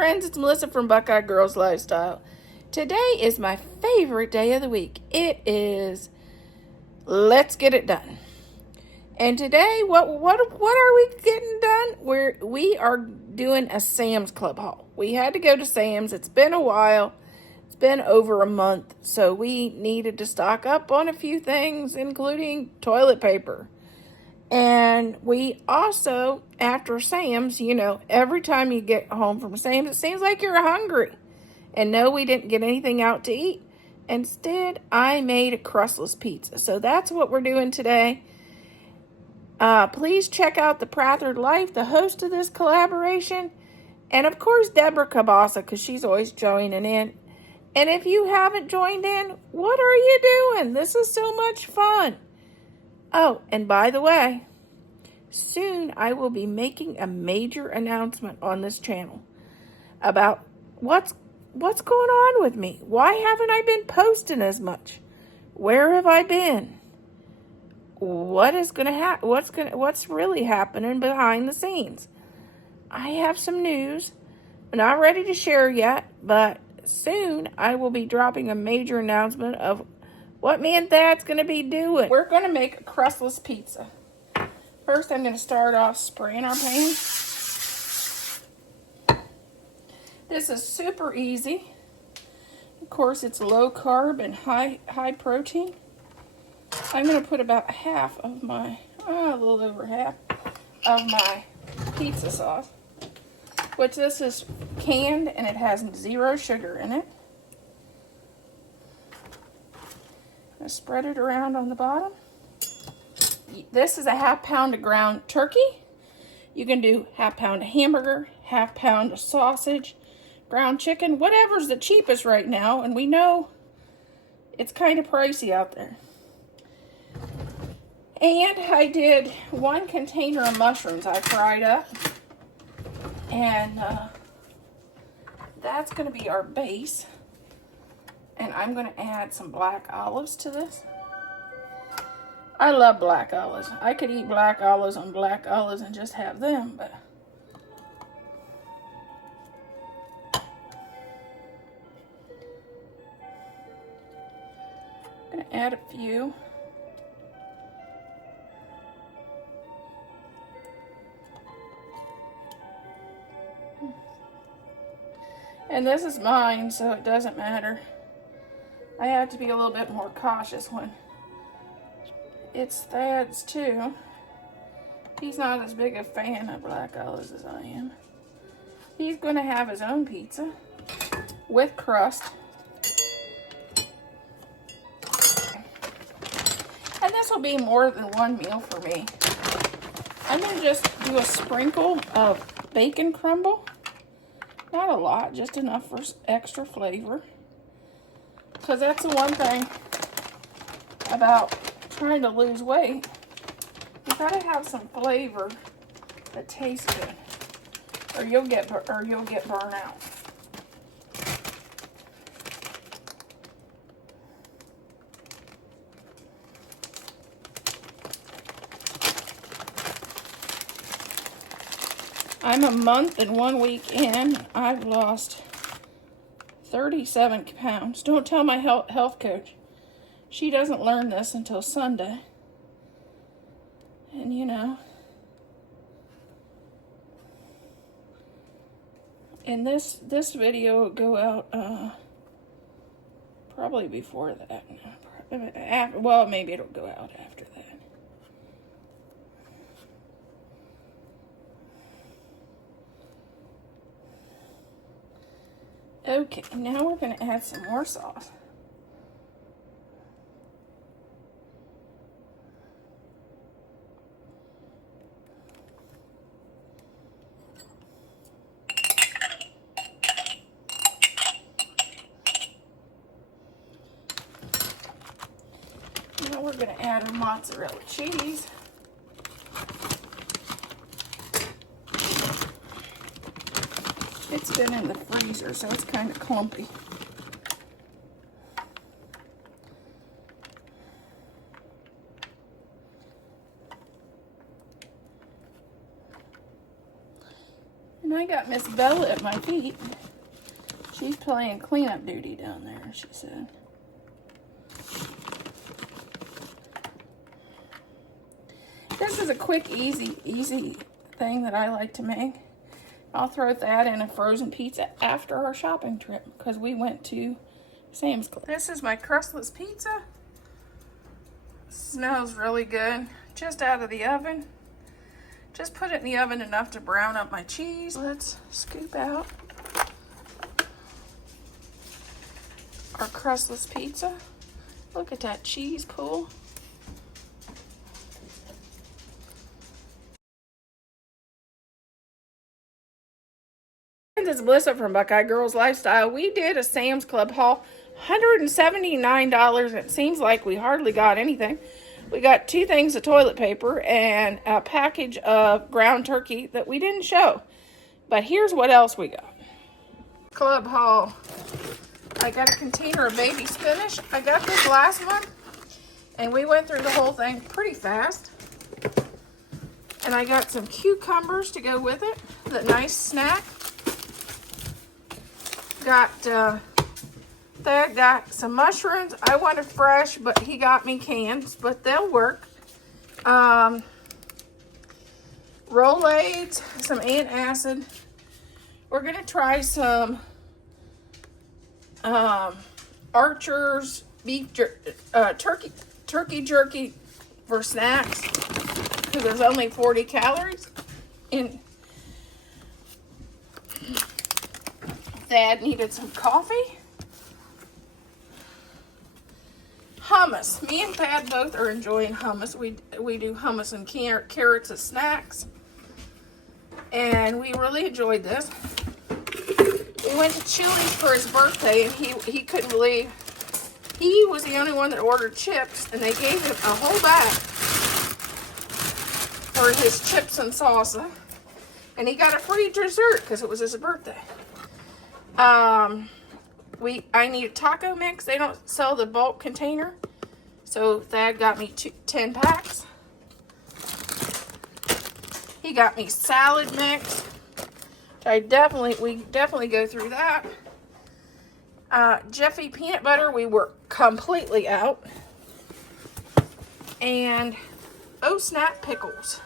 friends, it's Melissa from Buckeye Girls Lifestyle. Today is my favorite day of the week. It is Let's Get It Done. And today, what are we getting done? We are doing a Sam's Club haul. We had to go to Sam's. It's been a while. It's been over a month, so we needed to stock up on a few things, including toilet paper. And we also, after Sam's, every time you get home from Sam's, it seems like you're hungry. And no, we didn't get anything out to eat. Instead, I made a crustless pizza. So that's what we're doing today. Please check out the Prathered Life, the host of this collaboration. And of course, Deborah Cabasa, because she's always joining in. And if you haven't joined in, what are you doing? This is so much fun. Oh, and by the way, soon I will be making a major announcement on this channel about what's going on with me. Why haven't I been posting as much? Where have I been? What is going to happen? What's really happening behind the scenes? I have some news. I'm not ready to share yet, but soon I will be dropping a major announcement of what me and Thad's going to be doing. We're going to make a crustless pizza. First, I'm going to start off spraying our pan. This is super easy. Of course, it's low carb and high protein. I'm going to put about a little over half of my pizza sauce, which this is canned and it has 0 sugar in it. I spread it around on the bottom. This is a ½ pound of ground turkey. You can do ½ pound of hamburger, ½ pound of sausage, ground chicken, whatever's the cheapest right now. And we know it's kind of pricey out there. And I did 1 container of mushrooms I fried up. And that's going to be our base. And I'm going to add some black olives to this. I love black olives. I could eat black olives on black olives and just have them, but I'm going to add a few. And this is mine, so it doesn't matter. I have to be a little bit more cautious when it's Thad's too. He's not as big a fan of black olives as I am. He's going to have his own pizza with crust. And this will be more than one meal for me. I'm going to just do a sprinkle of bacon crumble. Not a lot, just enough for extra flavor. Because that's the one thing about trying to lose weight. You gotta have some flavor that tastes good, or you'll get burnt out. I'm a month and 1 week in. I've lost 37 pounds. Don't tell my health coach. She doesn't learn this until Sunday. And and this video will go out probably before that. Well, maybe it'll go out after that. Okay, now we're going to add some more sauce. Now we're going to add our mozzarella cheese. It's been in the freezer, so it's kind of clumpy. And I got Miss Bella at my feet. She's playing cleanup duty down there, she said. This is a quick, easy thing that I like to make. I'll throw that in a frozen pizza after our shopping trip because we went to Sam's Club. This is my crustless pizza. Smells really good. Just out of the oven. Just put it in the oven enough to brown up my cheese. Let's scoop out our crustless pizza. Look at that cheese pool. This is Melissa from Buckeye Girls Lifestyle. We did a Sam's Club haul, $179. It seems like we hardly got anything. We got 2 things of toilet paper and a package of ground turkey that we didn't show. But here's what else we got. Club haul. I got a container of baby spinach. I got this last one, and we went through the whole thing pretty fast. And I got some cucumbers to go with it. The nice snack. Thad got some mushrooms. I wanted fresh, but he got me cans, but they'll work. Rolaids, some antacid. We're gonna try some Archer's beef turkey jerky for snacks because there's only 40 calories in. Thad needed some coffee. Hummus. Me and Thad both are enjoying hummus. We do hummus and carrots as snacks. And we really enjoyed this. We went to Chili's for his birthday, and he couldn't believe he was the only one that ordered chips, and they gave him a whole bag for his chips and salsa. And he got a free dessert because it was his birthday. I need a taco mix. They don't sell the bulk container. So Thad got me 10 packs. He got me salad mix. We definitely go through that. Jeffy peanut butter, we were completely out. And oh snap pickles.